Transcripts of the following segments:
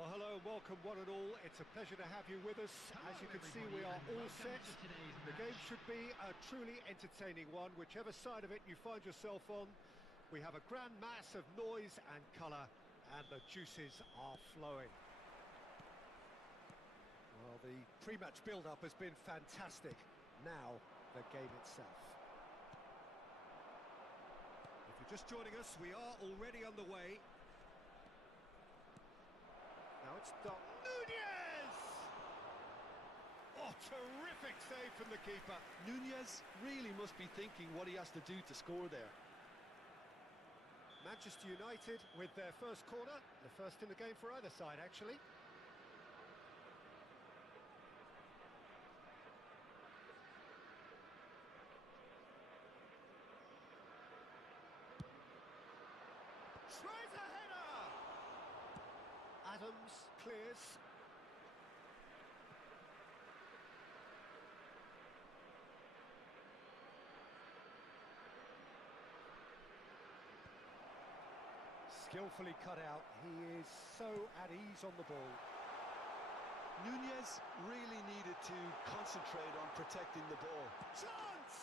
Well, hello and welcome one and all. It's a pleasure to have you with us. As you can see, we are all set. The game should be a truly entertaining one, whichever side of it you find yourself on. We have a grand mass of noise and colour, and the juices are flowing. Well, the pre-match build-up has been fantastic. Now, the game itself. If you're just joining us, we are already underway. Now it's done. Nunez! Oh, terrific save from the keeper. Nunez really must be thinking what he has to do to score there. Manchester United with their first corner, the first in the game for either side, actually. Tries a header! Adams clears. Skillfully cut out. He is so at ease on the ball. Nunez really needed to concentrate on protecting the ball. Chance!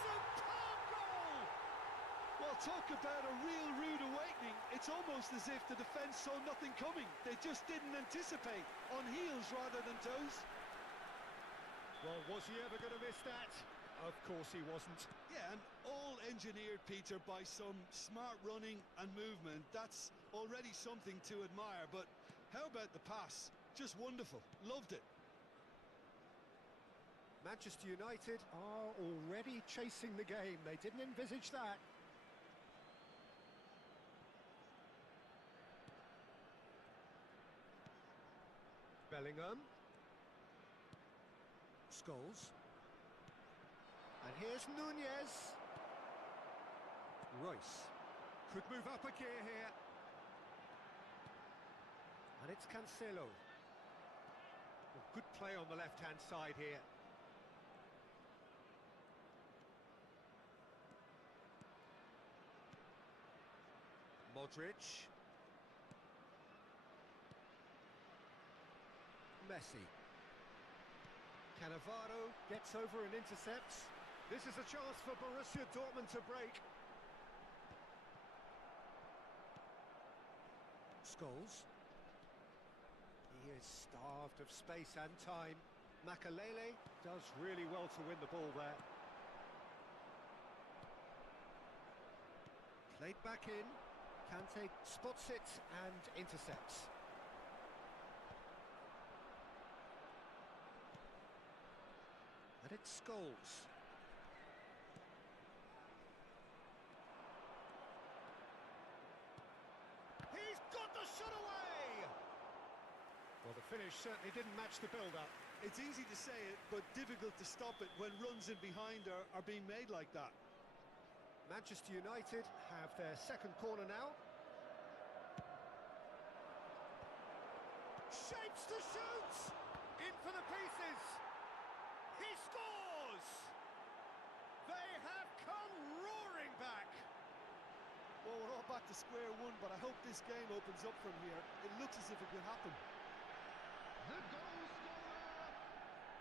Superb goal! Well, talk about a real rude awakening. It's almost as if the defence saw nothing coming. They just didn't anticipate, on heels rather than toes. Well, was he ever going to miss that? Of course he wasn't. Yeah, and all engineered, Peter, by some smart running and movement. That's already something to admire, but how about the pass? Just wonderful. Loved it. Manchester United are already chasing the game. They didn't envisage that. Bellingham. Scholes. And here's Nunez. Royce. Could move up a gear here. And it's Cancelo. Well, good play on the left-hand side here. Modric. Messi. Cannavaro gets over and intercepts. This is a chance for Borussia Dortmund to break. Scholes. He is starved of space and time. Makalele does really well to win the ball there. Played back in. Kante spots it and intercepts. And it's Scholes. He's got the shot away! Well, the finish certainly didn't match the build-up. It's easy to say it, but difficult to stop it when runs in behind are being made like that. Manchester United have their second corner now. Shapes to shoot! In for the pieces! He scores! They have come roaring back! Well, we're all back to square one, but I hope this game opens up from here. It looks as if it could happen. The goal scorer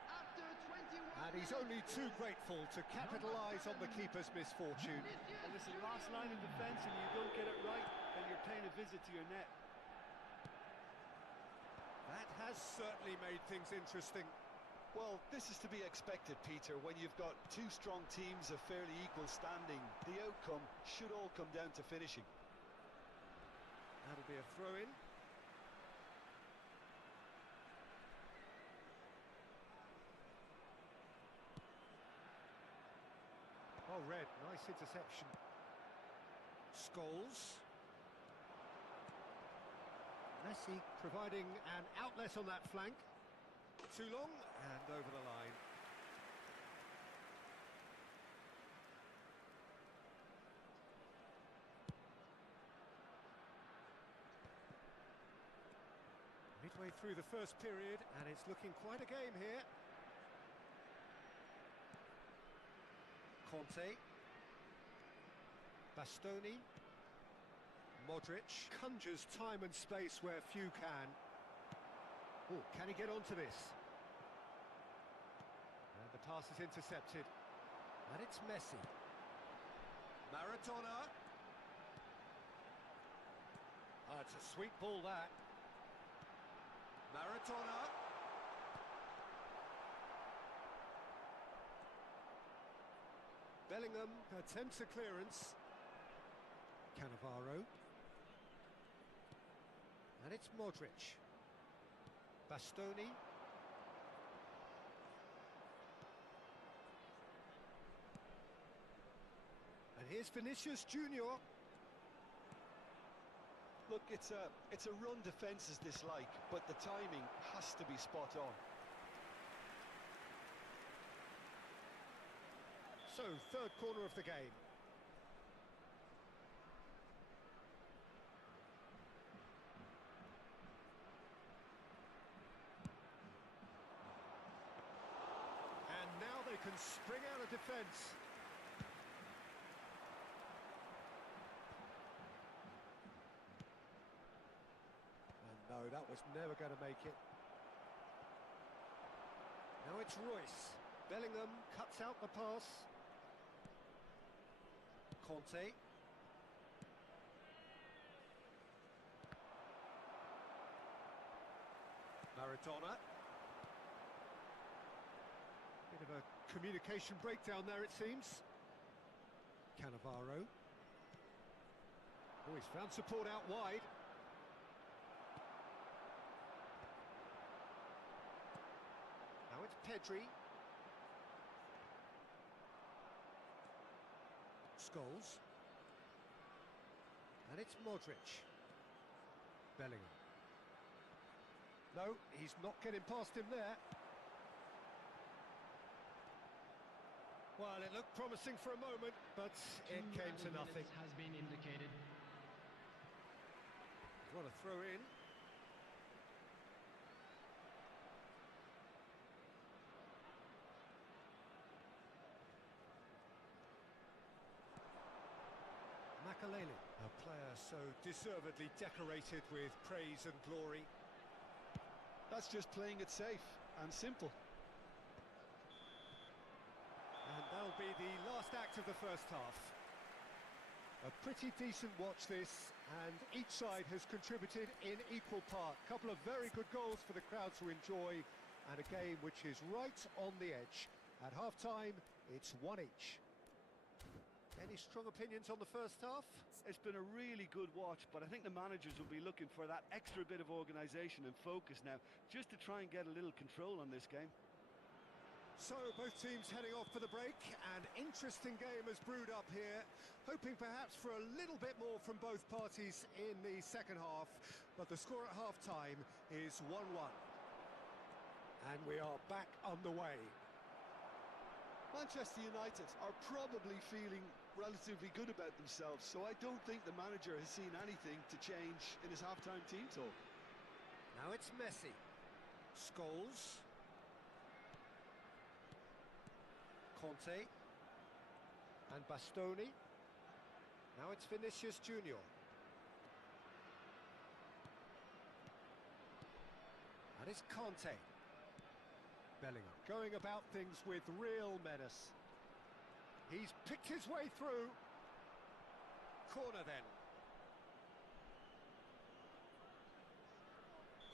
after 21 And he's only too grateful to capitalise on the keeper's misfortune. And listen, last line of defence and you don't get it right, then you're paying a visit to your net. That has certainly made things interesting. Well, this is to be expected, Peter, when you've got two strong teams of fairly equal standing. The outcome should all come down to finishing. That'll be a throw-in. Oh, Red, nice interception. Scholes. Messi providing an outlet on that flank. Too long, and over the line. Midway through the first period, and it's looking quite a game here. Conte. Bastoni. Modric conjures time and space where few can. Oh, can he get onto this? And the pass is intercepted. And it's Messi. Maradona. Ah, it's a sweet ball, that. Maradona. Bellingham attempts a clearance. Cannavaro. And it's Modric. Bastoni. And here's Vinicius Junior. Look, it's a run defence is dislike, but the timing has to be spot on. So, third corner of the game. And now they can spring out of defence. And no, that was never going to make it. Now it's Royce. Bellingham cuts out the pass. Conte. Maradona. Bit of a communication breakdown there, it seems. Cannavaro. Oh, he's found support out wide. Now it's Pedri. Scholes. And it's Modric. Bellingham. No, he's not getting past him there. Well, it looked promising for a moment, but it came to nothing. Has been indicated. What a throw in. Makaleli, a player so deservedly decorated with praise and glory. That's just playing it safe and simple. And that'll be the last act of the first half. A pretty decent watch this, and each side has contributed in equal part. Couple of very good goals for the crowd to enjoy, and a game which is right on the edge. At half-time, it's one each. Any strong opinions on the first half? It's been a really good watch, but I think the managers will be looking for that extra bit of organisation and focus now, just to try and get a little control on this game. So, both teams heading off for the break. An interesting game has brewed up here, hoping perhaps for a little bit more from both parties in the second half, but the score at half-time is 1-1. And we are back underway. Manchester United are probably feeling relatively good about themselves, so I don't think the manager has seen anything to change in his half-time team talk. Now it's Messi. Scholes. Conte. And Bastoni. Now it's Vinicius Junior. And it's Conte. Bellingham going about things with real menace. He's picked his way through. Corner then.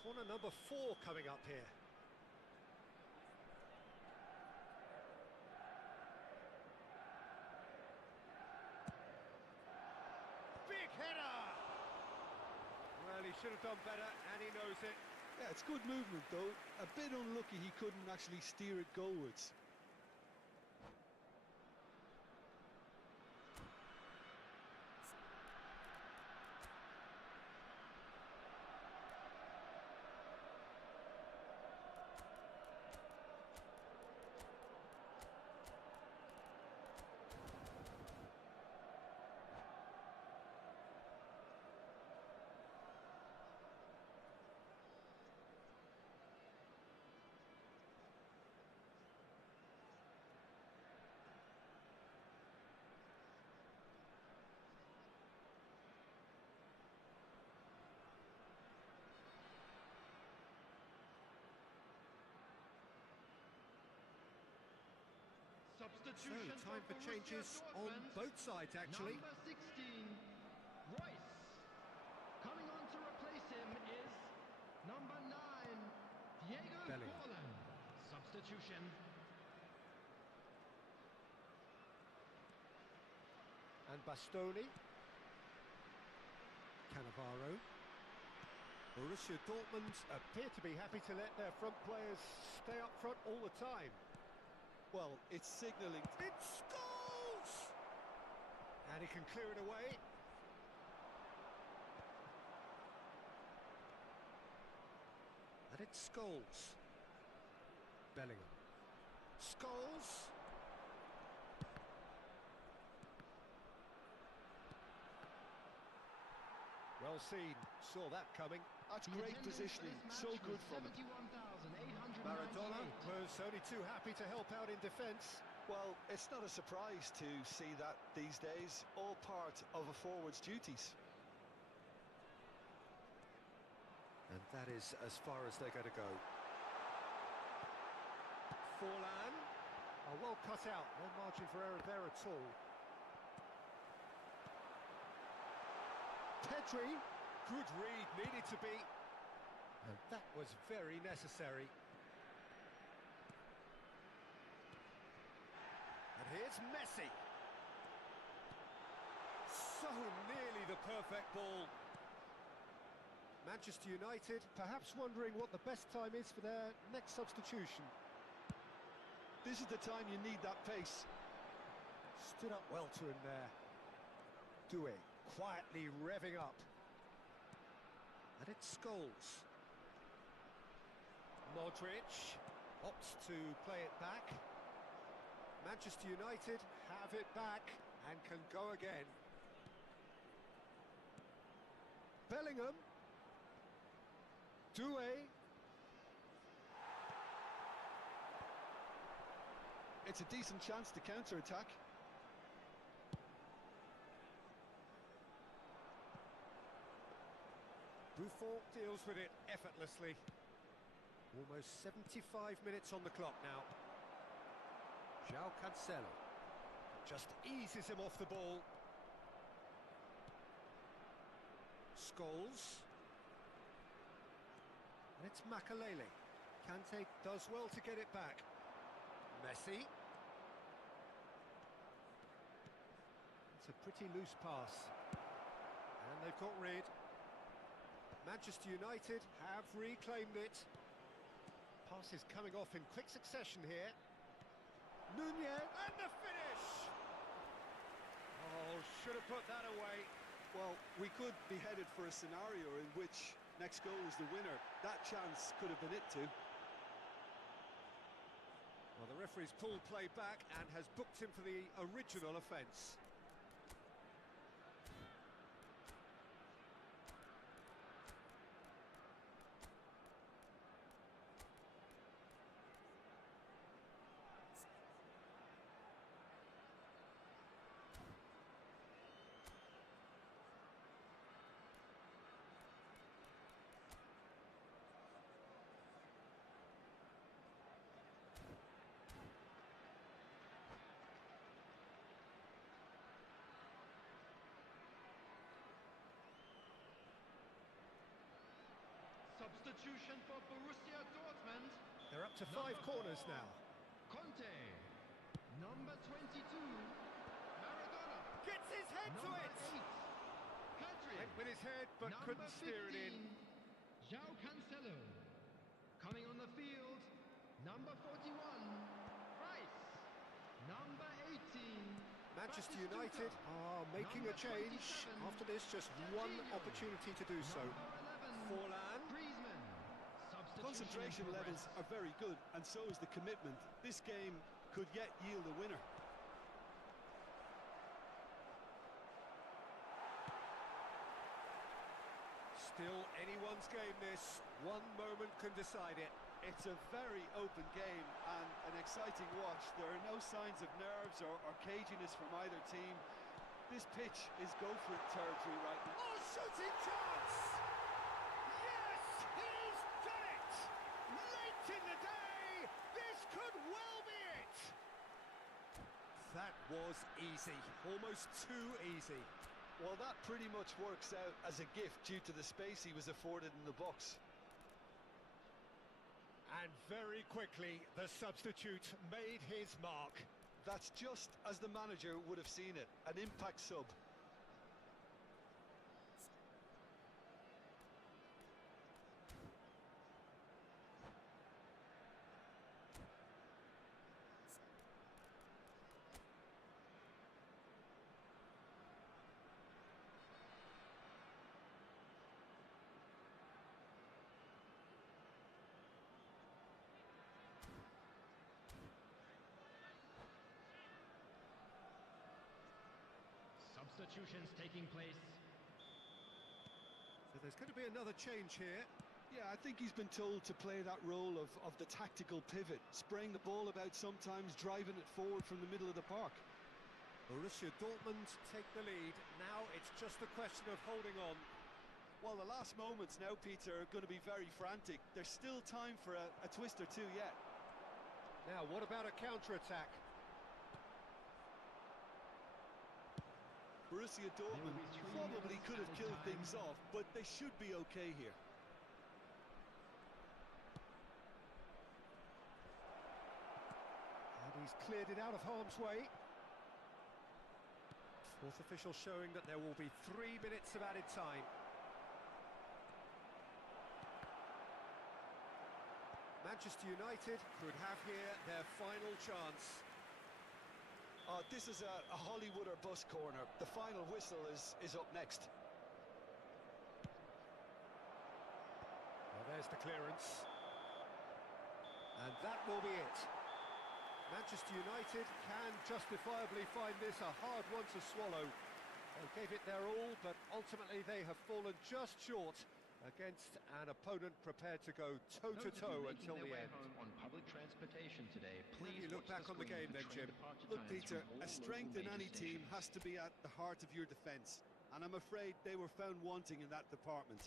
Corner number 4 coming up here. Big header! Well, he should have done better, and he knows it. Yeah, it's good movement though. A bit unlucky he couldn't actually steer it goalwards. Substitution So, time for Borussia changes on Dortmund. both sides, actually. Number 16, Royce. Coming on to replace him is number 9, Diego Bellingham. Forlan. Substitution. And Bastoni. Cannavaro. Borussia Dortmund appear to be happy to let their front players stay up front all the time. Well, it's signalling. It's goals! And he can clear it away. And it's Scholes. Bellingham. Scholes. Well seen, saw that coming. That's The great attendance positioning, for this so match good was from him. 71,898. Maradona was only too happy to help out in defence. Well, it's not a surprise to see that these days, all part of a forward's duties. And that is as far as they're going to go. Forlan. Oh, well cut out, no margin for error there at all. Pedri, good read, needed to be. And that was very necessary. And here's Messi. So nearly the perfect ball. Manchester United perhaps wondering what the best time is for their next substitution. This is the time you need that pace. Stood up well to him there. Doué quietly revving up. And it's Scholes. Modric opts to play it back. Manchester United have it back and can go again. Bellingham. Doué. It's a decent chance to counter-attack. Buffon deals with it effortlessly. Almost 75 minutes on the clock now. João Cancelo just eases him off the ball. Scholes. And it's Makalele. Kante does well to get it back. Messi. It's a pretty loose pass. And they've got rid. Manchester United have reclaimed it. Pass is coming off in quick succession here. Nunez, and the finish! Oh, should have put that away. Well, we could be headed for a scenario in which next goal is the winner. That chance could have been it too. Well, the referee's pulled play back and has booked him for the original offence. Substitution for Borussia Dortmund. They're up to 5 corners now. Conte. Number 22, Maradona. Gets his head to Number it! 8, Pedri. Went with his head, but Number couldn't steer it in. 15, João Cancelo. Coming on the field, number 41, Rice. Number 18, Manchester Batistuta. United are making a Number change. 27, After this, just one Jorginho. opportunity to do so. Number 11, Forlan. Griezmann. Substitution Concentration for levels Brest. are very good, and so is the commitment. This game could yet yield a winner. Still anyone's game this. One moment can decide it. It's a very open game and an exciting watch. There are no signs of nerves or caginess from either team. This pitch is go-for-it territory right now. Oh, shooting chance! Yes, he's done it! Late in the day, this could well be it! was easy, almost too easy. Well, that pretty much works out as a gift due to the space he was afforded in the box. And very quickly, the substitute made his mark. That's just as the manager would have seen it, an impact sub. Substitutions taking place. So there's going to be another change here. Yeah, I think he's been told to play that role of the tactical pivot, spraying the ball about sometimes, driving it forward from the middle of the park. Borussia Dortmund take the lead. Now it's just a question of holding on. Well, the last moments now, Peter, are going to be very frantic. There's still time for a twist or two yet. Now, what about a counter-attack? Borussia Dortmund probably could have killed things off, but they should be okay here. And he's cleared it out of harm's way. Fourth official showing that there will be 3 minutes of added time. Manchester United could have here their final chance. This is a Hollywood or bust corner. The final whistle is up next. Well, there's the clearance. And that will be it. Manchester United can justifiably find this a hard one to swallow. They gave it their all, but ultimately they have fallen just short against an opponent prepared to go toe-to-toe until the end. On public transportation today, please you look back on the game then, Jim? Look, Peter, a strength in any team has to be at the heart of your defence, and I'm afraid they were found wanting in that department.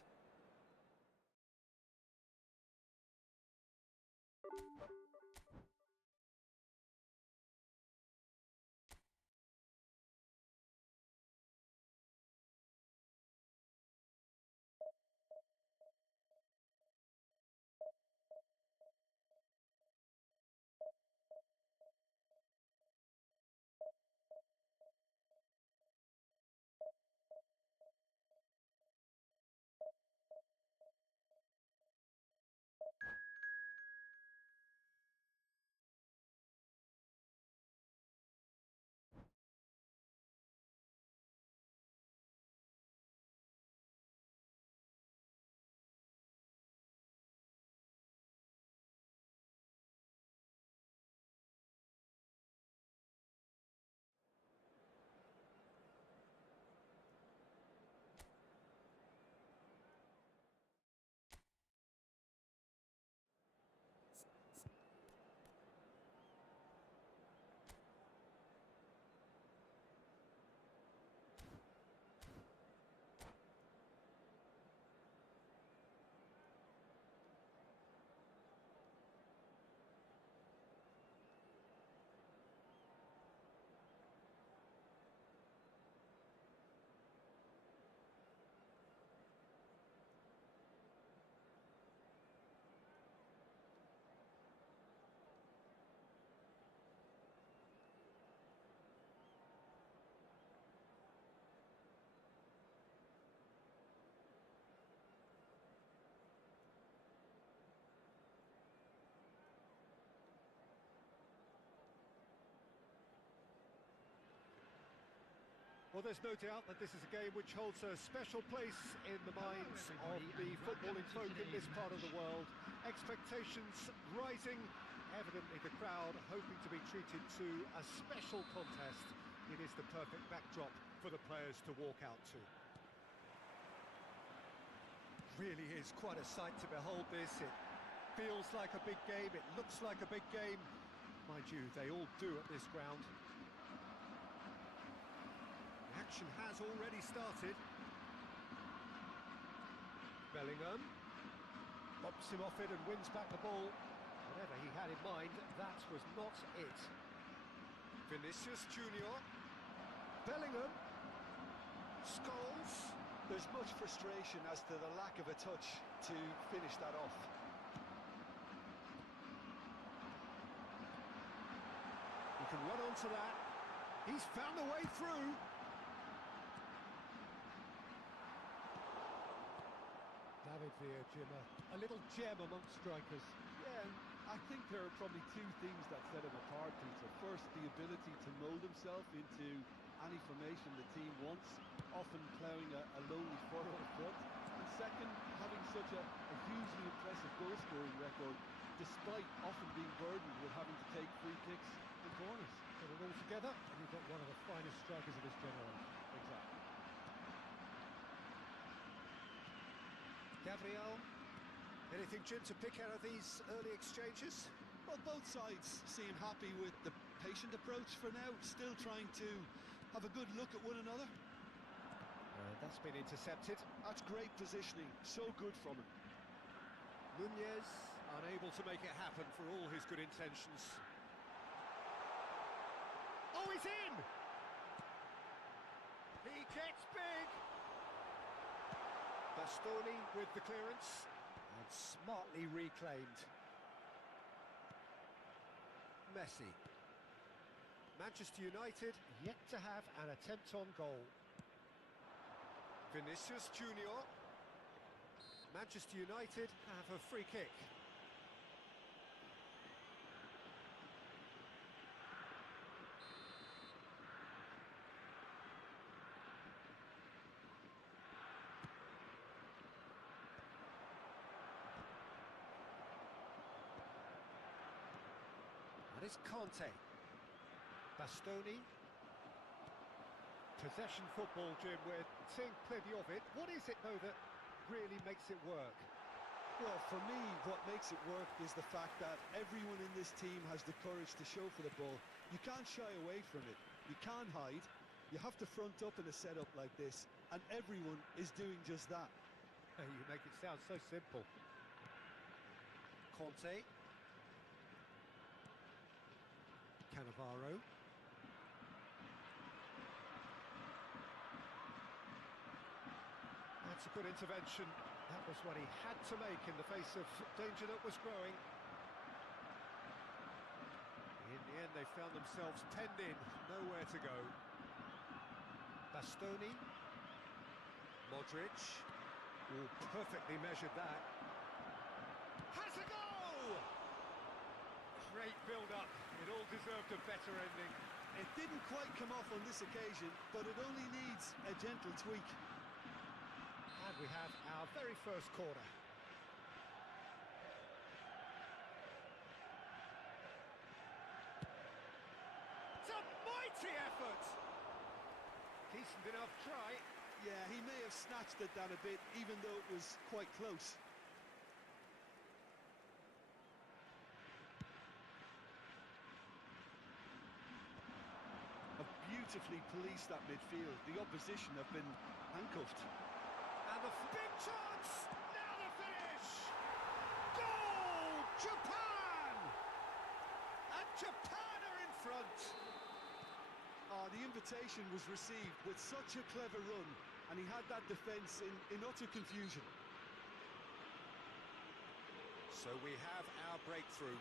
Well, there's no doubt that this is a game which holds a special place in the minds of the footballing folk in this part of the world. Expectations rising, evidently the crowd hoping to be treated to a special contest. It is the perfect backdrop for the players to walk out to. Really is quite a sight to behold this. It feels like a big game, it looks like a big game. Mind you, they all do at this ground. Action has already started. Bellingham pops him off it and wins back the ball. Whatever he had in mind, that was not it. Vinicius Junior. Bellingham. Scholes. There's much frustration as to the lack of a touch to finish that off. He can run onto that. He's found a way through. David Villa, Jim, a little gem amongst strikers. Yeah, and I think there are probably two things that set him apart, Peter. First, the ability to mould himself into any formation the team wants, often ploughing a lonely furrow of foot. And second, having such a hugely impressive goal-scoring record, despite often being burdened with having to take free kicks and corners. Put it all together, and you've got one of the finest strikers of this generation. Exactly. Gabriel, anything, Jim, to pick out of these early exchanges? Well, both sides seem happy with the patient approach for now, still trying to have a good look at one another. That's been intercepted. That's great positioning, so good from him. Nunez unable to make it happen for all his good intentions. Oh, he's in! He gets big! Bastoni with the clearance, and smartly reclaimed. Messi. Manchester United yet to have an attempt on goal. Vinicius Junior. Manchester United have a free kick. And it's Conte. Bastoni. Possession football, Jim, we're seeing plenty of it. What is it, though, that really makes it work? Well, for me, what makes it work is the fact that everyone in this team has the courage to show for the ball. You can't shy away from it. You can't hide. You have to front up in a setup like this, and everyone is doing just that. You make it sound so simple. Conte. Cannavaro. That's a good intervention. That was what he had to make in the face of danger that was growing. In the end, they found themselves penned in, nowhere to go. Bastoni. Modric. Oh, perfectly measured that. Has a goal! Great build-up. It all deserved a better ending. It didn't quite come off on this occasion, but it only needs a gentle tweak. And we have our very first corner. It's a mighty effort! Decent enough try. Yeah, he may have snatched at that a bit, even though it was quite close. Beautifully policed that midfield. The opposition have been handcuffed. And the big chance! Now the finish! Goal! Japan! And Japan are in front! The invitation was received with such a clever run, and he had that defence in utter confusion. So we have our breakthrough.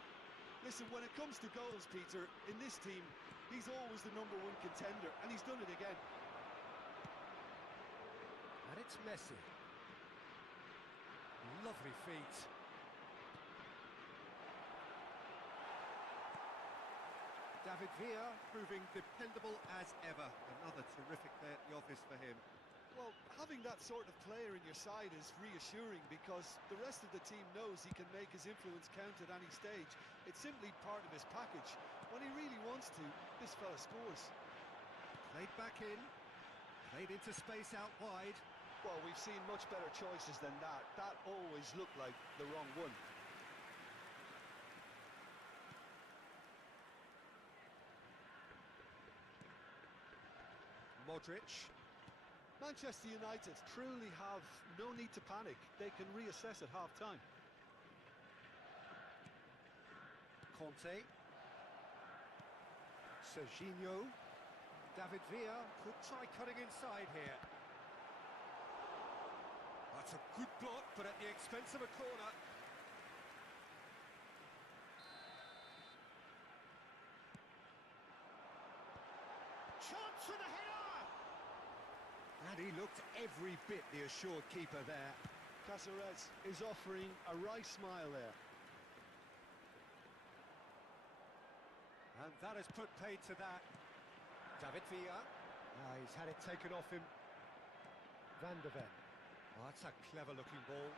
Listen, when it comes to goals, Peter, in this team, he's always the #1 contender, and he's done it again. And it's Messi. Lovely feet. David Villa proving dependable as ever. Another terrific day at the office for him. Well, having that sort of player in your side is reassuring because the rest of the team knows he can make his influence count at any stage. It's simply part of his package. When he really wants to, this fella scores. Played back in, played into space out wide. Well, we've seen much better choices than that. That always looked like the wrong one. Modric. Manchester United truly have no need to panic. They can reassess at half-time. Conte. Serginho. David Villa could try cutting inside here. That's a good block, but at the expense of a corner. Chance for the header! And he looked every bit the assured keeper there. Caceres is offering a wry smile there. And that has put paid to that. David Villa. He's had it taken off him. Van der Ven. Oh, that's a clever-looking ball.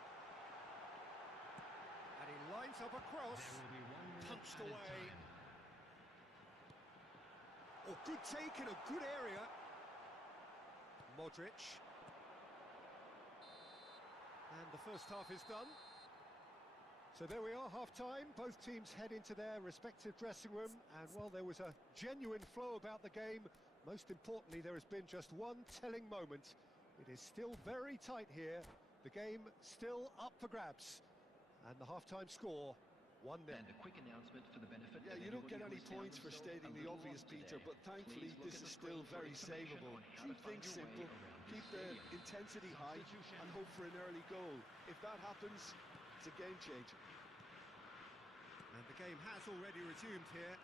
And he lines up a cross. Punched away. Oh, good take in a good area. Modric. And the first half is done. So there we are, half-time. Both teams head into their respective dressing room. And while there was a genuine flow about the game, most importantly, there has been just one telling moment. It is still very tight here. The game still up for grabs. And the half-time score, 1-0. And a quick announcement for the benefit Yeah, of you don't get anybody any who has points found for themselves stating a the little obvious, lost Peter, today. but thankfully Please look this at is the still screen for very information savable. on how to Keep find things your way simple, around keep the the stadium. intensity high, and hope for an early goal. If that happens, it's a game changer. And the game has already resumed here.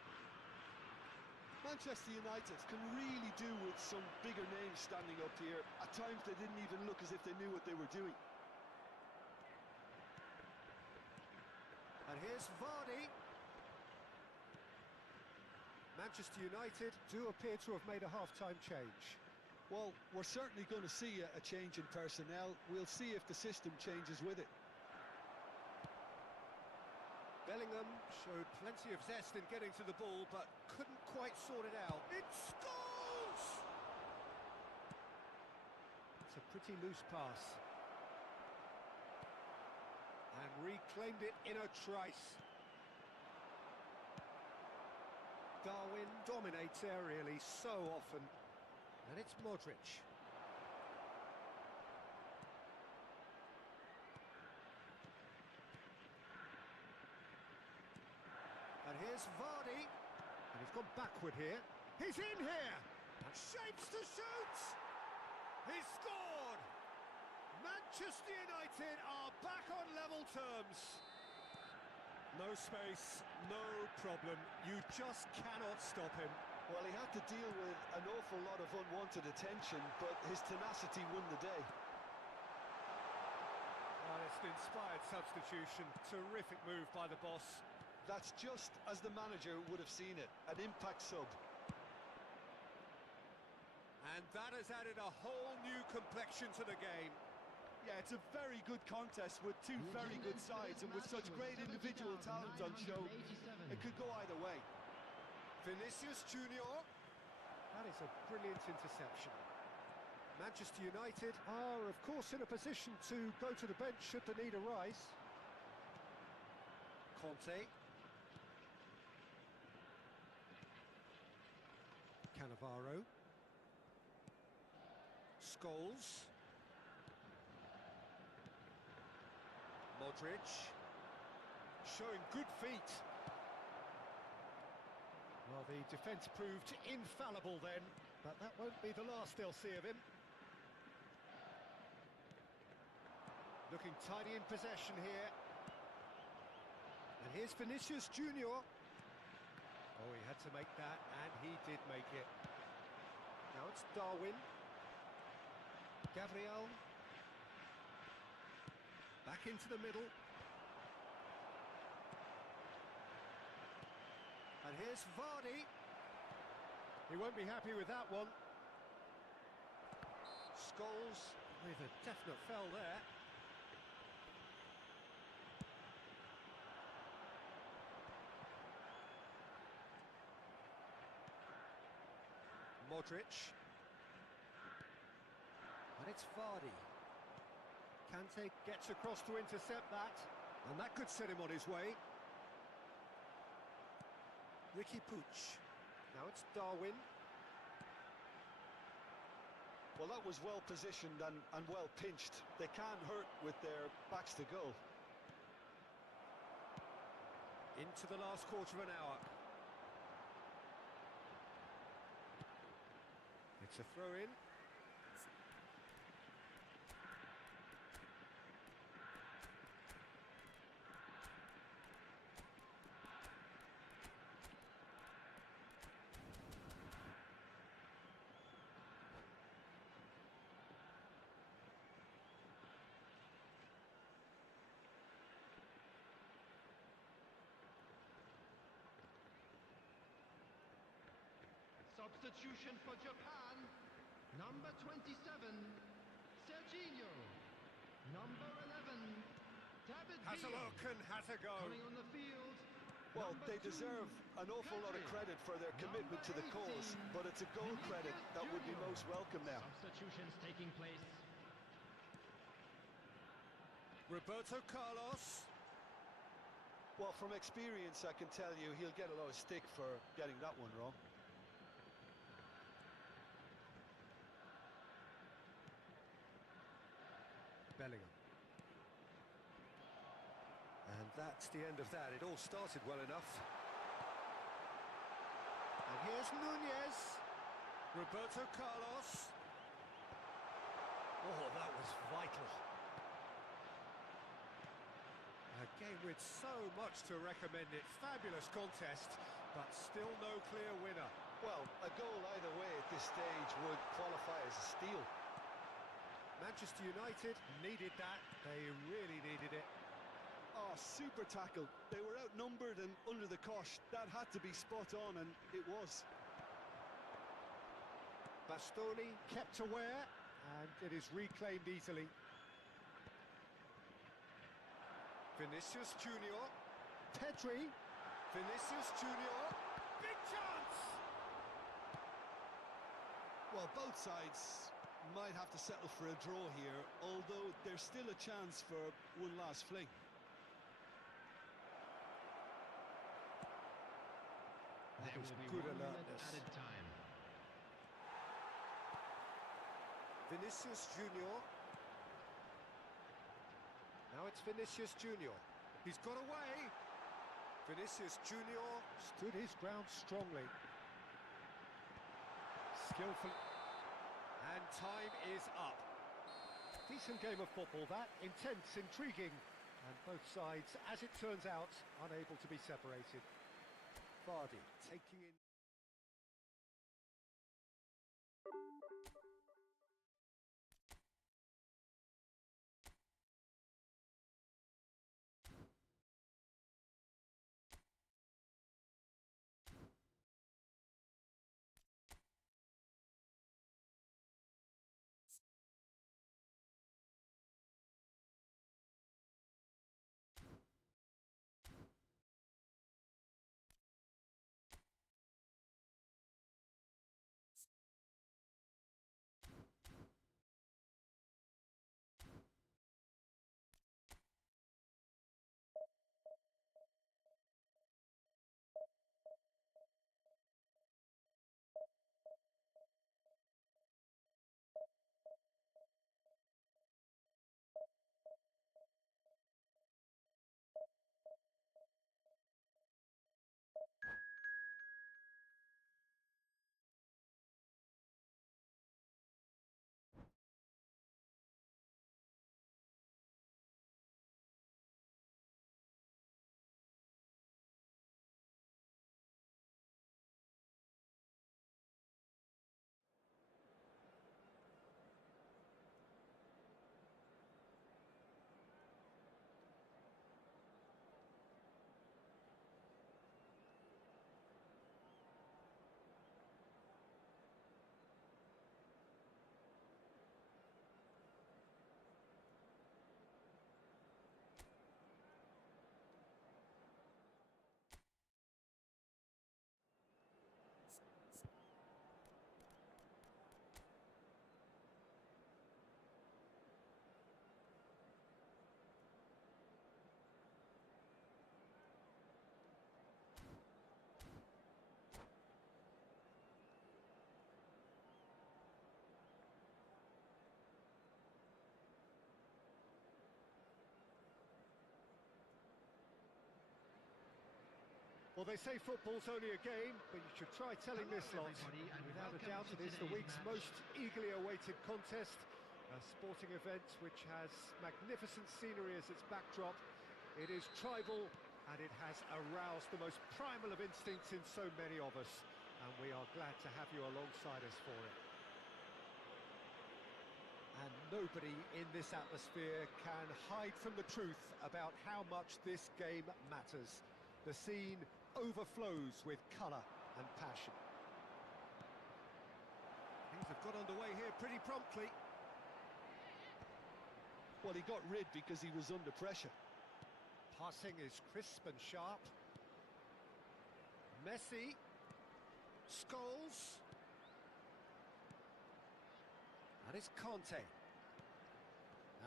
Manchester United can really do with some bigger names standing up here. At times they didn't even look as if they knew what they were doing. And here's Vardy. Manchester United do appear to have made a half-time change. Well, we're certainly going to see a change in personnel. We'll see if the system changes with it. Bellingham showed plenty of zest in getting to the ball, but couldn't quite sort it out. It scores! It's a pretty loose pass. And reclaimed it in a trice. Darwin dominates aerially so often. And it's Modric. And here's Vardy. And he's gone backward here. He's in here! And shapes to shoot! He's scored! Manchester United are back on level terms. No space, no problem. You just cannot stop him. Well, he had to deal with an awful lot of unwanted attention, but his tenacity won the day. Well, it's an inspired substitution. Terrific move by the boss. That's just as the manager would have seen it, an impact sub. And that has added a whole new complexion to the game. Yeah, it's a very good contest with two very good sides, and with such great individual talent on show, it could go either way. Vinicius Junior. That is a brilliant interception. Manchester United are, of course, in a position to go to the bench should the need arise. Conte. Cannavaro. Scholes. Modric. Showing good feet. Well, the defence proved infallible then, but that won't be the last they'll see of him. Looking tidy in possession here. And here's Vinicius Junior. Oh, he had to make that, and he did make it. Now it's Darwin. Gabriel. Back into the middle. And here's Vardy. He won't be happy with that one. Scholes with a definite foul there. Modric. And it's Vardy. Kante gets across to intercept that. And that could set him on his way. Ricky Puig. Now it's Darwin. Well, that was well positioned and well pinched. They can hurt with their backs to goal. Into the last quarter of an hour. It's a throw-in. Substitution for Japan. Number 27, Serginho. Number 11, David Has a look and has a go. Coming on the field. Well, number they 2, deserve an awful lot of credit for their commitment to the cause, but it's a goal credit that would be most welcome now. Substitutions taking place. Roberto Carlos. Well, from experience, I can tell you he'll get a lot of stick for getting that one wrong. Bellingham. And that's the end of that. It all started well enough. And here's Nunez. Roberto Carlos. Oh, that was vital. A game with so much to recommend it. Fabulous contest, but still no clear winner. Well, a goal either way at this stage would qualify as a steal. Manchester United needed that. They really needed it. Oh, super tackle. They were outnumbered and under the cosh. That had to be spot on, and it was. Bastoni kept aware, and it is reclaimed easily. Vinicius Junior. Pedri. Vinicius Junior. Big chance! Well, both sides might have to settle for a draw here, although there's still a chance for one last fling. That There is will be good 1 minute alertness. added time. Vinicius Junior. Now it's Vinicius Junior. He's got away. Vinicius Junior stood his ground strongly. Skillful. And time is up. Decent game of football, that. Intense, intriguing. And both sides, as it turns out, unable to be separated. Vardy taking in... Well, they say football's only a game, but you should try telling this lot. Without a doubt, it is the week's most eagerly awaited contest. A sporting event which has magnificent scenery as its backdrop. It is tribal, and it has aroused the most primal of instincts in so many of us. And we are glad to have you alongside us for it. And nobody in this atmosphere can hide from the truth about how much this game matters. The scene overflows with colour and passion. Things have got underway here pretty promptly. Well, he got rid because he was under pressure. Passing is crisp and sharp. Messi. Scholes. And it's Conte.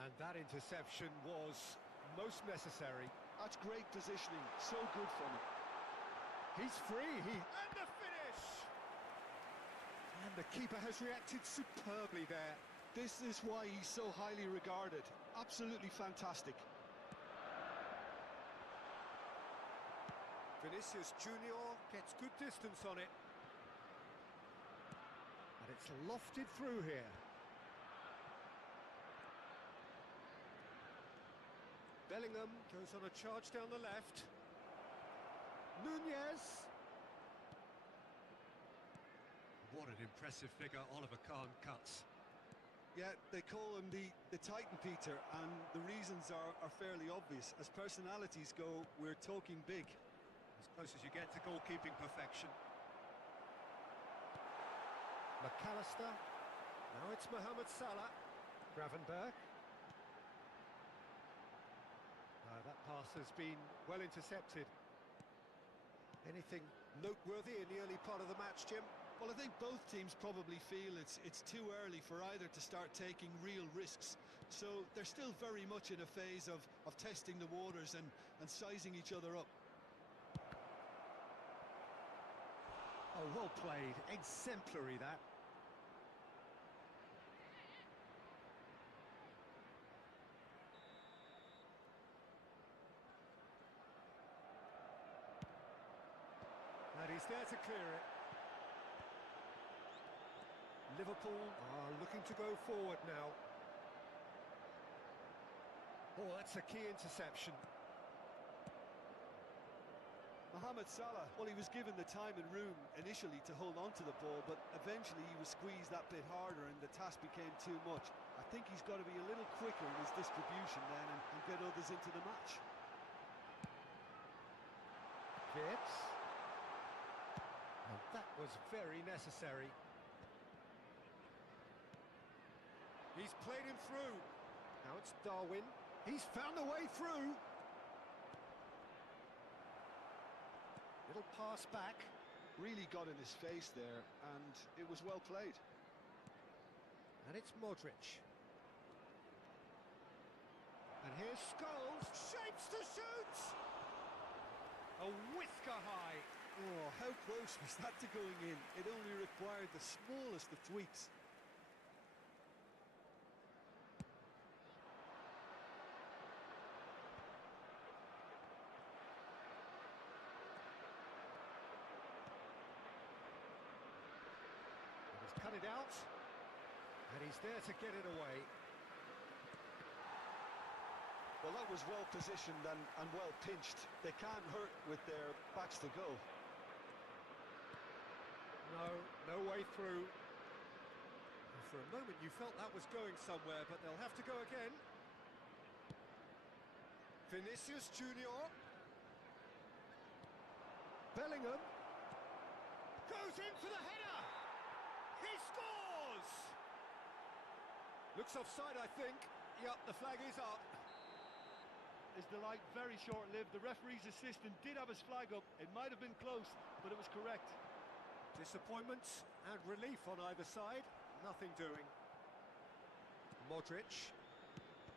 And that interception was most necessary. That's great positioning, so good from him. He's free, and the finish! And the keeper has reacted superbly there. This is why he's so highly regarded. Absolutely fantastic. Vinicius Junior gets good distance on it. And it's lofted through here. Bellingham goes on a charge down the left. Nunez. What an impressive figure Oliver Kahn cuts. Yeah, they call him the Titan, Peter, and the reasons are fairly obvious. As personalities go, we're talking big. As close as you get to goalkeeping perfection. McAllister. Now it's Mohamed Salah. Gravenberg. That pass has been well intercepted. Anything noteworthy in the early part of the match, Jim? Well, I think both teams probably feel it's too early for either to start taking real risks. So they're still very much in a phase of testing the waters and sizing each other up. Oh, well played. Exemplary, that. And he's there to clear it. Liverpool are looking to go forward now. Oh, that's a key interception. Mohamed Salah, well, he was given the time and room initially to hold on to the ball, but eventually he was squeezed that bit harder and the task became too much. I think he's got to be a little quicker in his distribution then and get others into the match. Vips. And that was very necessary. He's played him through. Now it's Darwin. He's found a way through. Little pass back. Really got in his face there, and it was well played. And it's Modric. And here's Scholes. Shapes to shoot! A whisker high. Oh, how close was that to going in? It only required the smallest of tweaks. He's cut it out. And he's there to get it away. Well, that was well positioned and well pinched. They can't hurt with their backs to go. No way through. And for a moment you felt that was going somewhere, but they'll have to go again. Vinicius Junior. Bellingham. Goes in for the header. He scores! Looks offside, I think. Yep, the flag is up. His delight very short-lived. The referee's assistant did have his flag up. It might have been close, but it was correct. Disappointment and relief on either side. Nothing doing. Modric.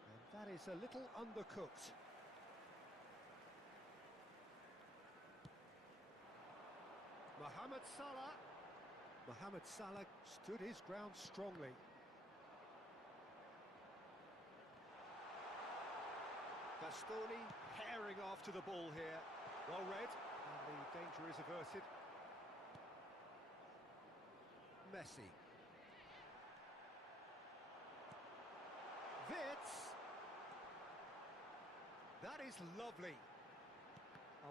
And that is a little undercooked. Mohamed Salah. Mohamed Salah stood his ground strongly. Bastoni herring after the ball here. Well read, And the danger is averted. Messi. Wits. That is lovely.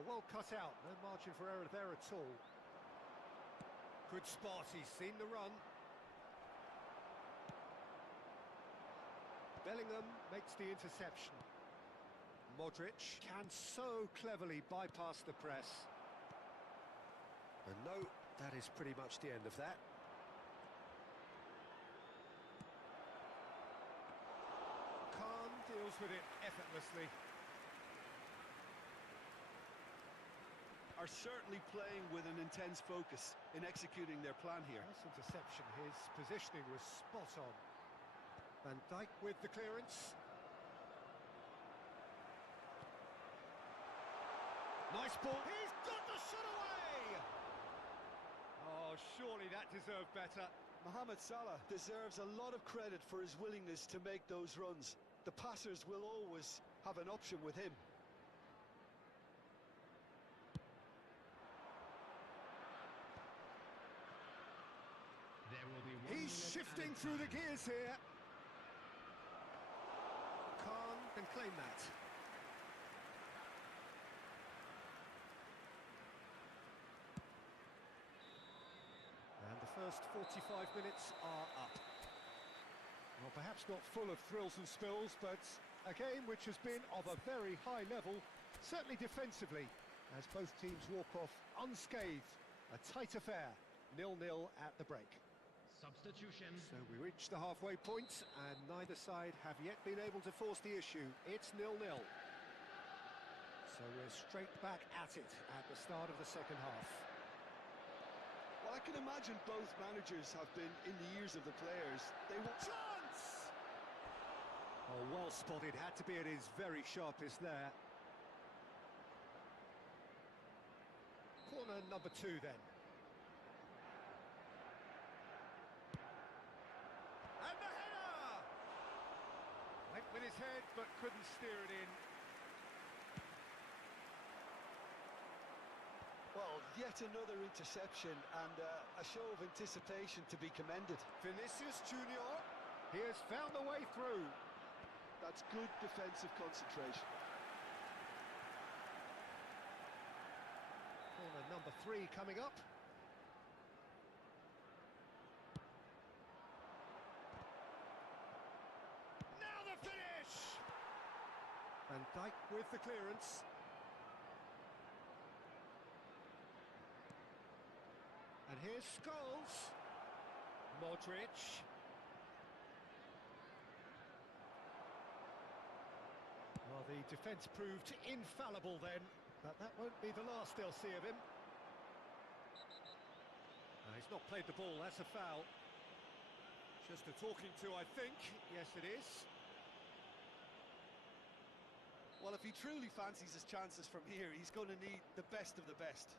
Well cut out, no margin for error there at all. Good spot, he's seen the run. Bellingham makes the interception. Modric can so cleverly bypass the press. And no, that is pretty much the end of that. Khan deals with it effortlessly. Are certainly playing with an intense focus in executing their plan here. Nice interception, his positioning was spot on. Van Dijk with the clearance. Nice ball. He's got the shot away! Oh, surely that deserved better. Mohamed Salah deserves a lot of credit for his willingness to make those runs. The passers will always have an option with him. He's shifting through the gears here. Khan can claim that. And the first 45 minutes are up. Well, perhaps not full of thrills and spills, but a game which has been of a very high level, certainly defensively, as both teams walk off unscathed. A tight affair, 0-0 at the break. Substitution. So we reach the halfway point, and neither side have yet been able to force the issue. It's 0-0. So we're straight back at it at the start of the second half. Well, I can imagine both managers have been in the ears of the players. They want chance! Oh, well spotted. Had to be at his very sharpest there. Corner number 2 then. And the header! Went with his head, but couldn't steer it in. Well, yet another interception and a show of anticipation to be commended. Vinicius Junior, he has found the way through. That's good defensive concentration. Corner number 3 coming up. Now the finish! Van Dijk with the clearance. And here's Scholes. Modric. Well, the defence proved infallible then, but that won't be the last they'll see of him. He's not played the ball, that's a foul. Just a talking to, I think. Yes, it is. Well, if he truly fancies his chances from here, he's going to need the best of the best.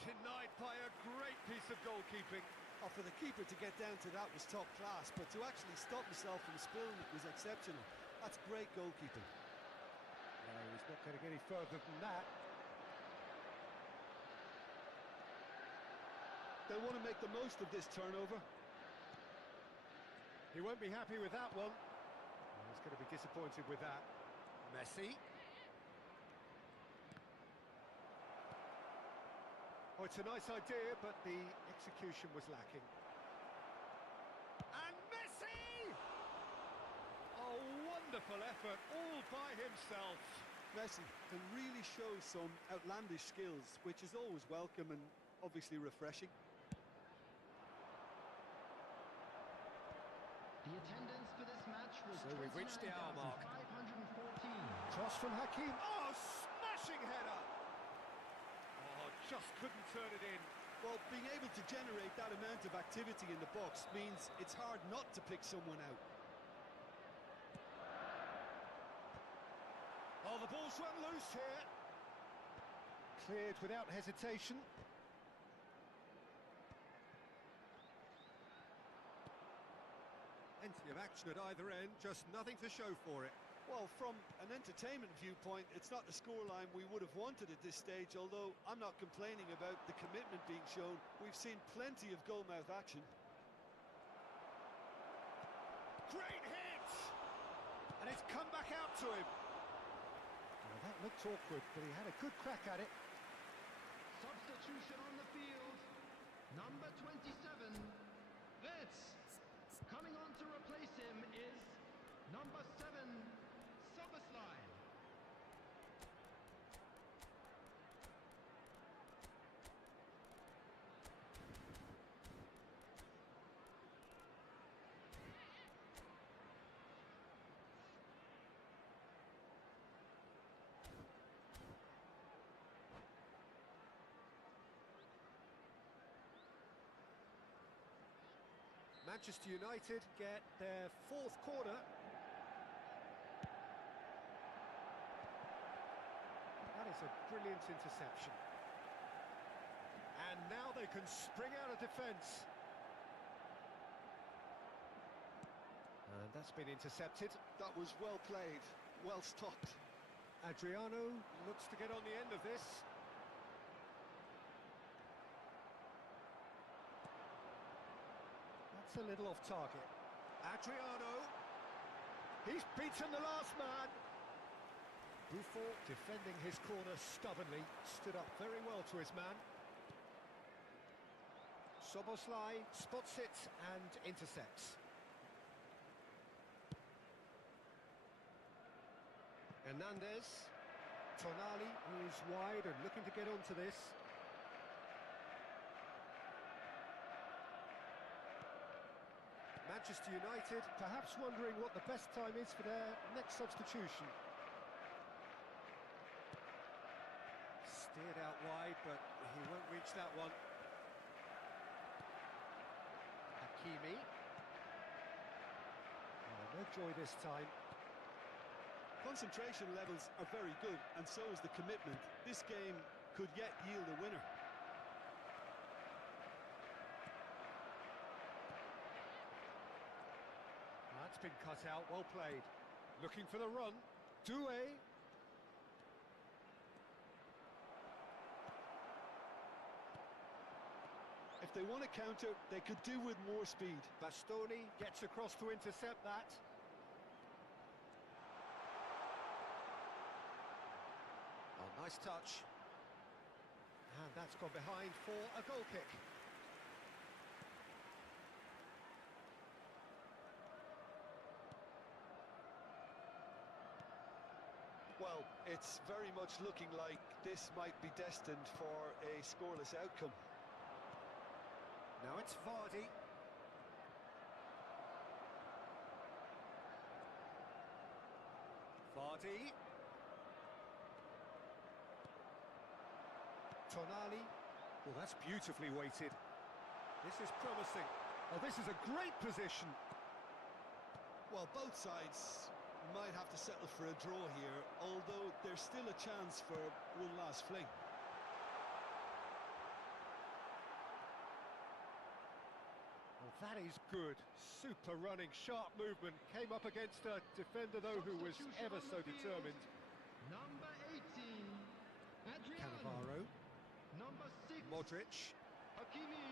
Denied by a great piece of goalkeeping. Oh, for the keeper to get down to that was top class, but to actually stop himself from spilling it was exceptional. That's great goalkeeping. No, he's not getting any further than that. They want to make the most of this turnover. He won't be happy with that one. He's going to be disappointed with that. Messi. Oh, it's a nice idea, but the execution was lacking. And Messi! Oh, wonderful effort, all by himself. Messi can really show some outlandish skills, which is always welcome and obviously refreshing. The attendance for this match was so we've reached the hour mark. 514. Cross from Hakim. Oh, smashing header! Oh, just couldn't turn it in. Well, being able to generate that amount of activity in the box means it's hard not to pick someone out. Oh, the ball's run loose here. Cleared without hesitation. Plenty of action at either end, just nothing to show for it. Well, from an entertainment viewpoint, it's not the scoreline we would have wanted at this stage, although I'm not complaining about the commitment being shown. We've seen plenty of goalmouth action. Great hit! And it's come back out to him. Well, that looked awkward, but he had a good crack at it. Substitution on the field. Number 27, Vitz. Coming on to replace him is number 7, Soboslai. Manchester United get their fourth corner. That is a brilliant interception. And now they can spring out of defence. And that's been intercepted. That was well played, well stopped. Adriano looks to get on the end of this. That's a little off target. Adriano. He's beaten the last man. Buffon, defending his corner stubbornly, stood up very well to his man. Soboslai spots it and intercepts. Hernandez. Tonali is wide and looking to get onto this. Manchester United perhaps wondering what the best time is for their next substitution. Steered out wide, but he won't reach that one. Hakimi. Oh, no joy this time. Concentration levels are very good, and so is the commitment. This game could yet yield a winner. That's been cut out, well played. Looking for the run. Doué. If they want to counter, they could do with more speed. Bastoni gets across to intercept that. Oh, nice touch. And that's gone behind for a goal kick. Well, it's very much looking like this might be destined for a scoreless outcome. Now it's Vardy. Vardy. Tonali. Well, that's beautifully weighted. This is promising. Oh, this is a great position. Well, both sides might have to settle for a draw here, although there's still a chance for one last fling. Well, that is good. Super running, sharp movement. Came up against a defender, though, who was ever so determined. Number 18, Adriano. Cannavaro. Number 6, Modric. Hakimi.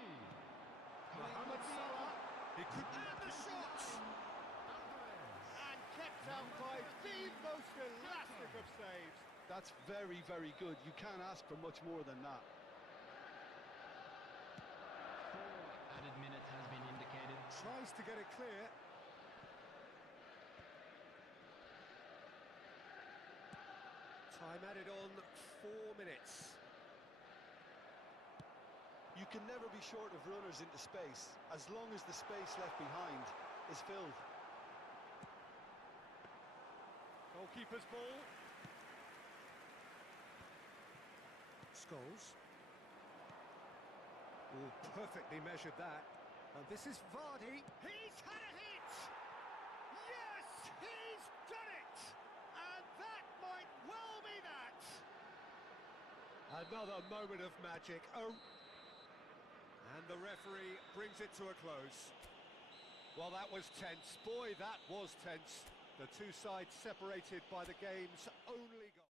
Mohamed Salah. He could add the shot. And kept out by the most elastic of saves. That's very, very good. You can't ask for much more than that. 4 added minutes has been indicated. Tries to get it clear. Time added on 4 minutes. You can never be short of runners into space, as long as the space left behind is filled. Goalkeeper's ball. Scholes. Oh, perfectly measured that. And this is Vardy. He's had a hit! Yes, he's done it! And that might well be that! Another moment of magic. Oh. And the referee brings it to a close. Well, that was tense. Boy, that was tense. The two sides separated by the game's only goal.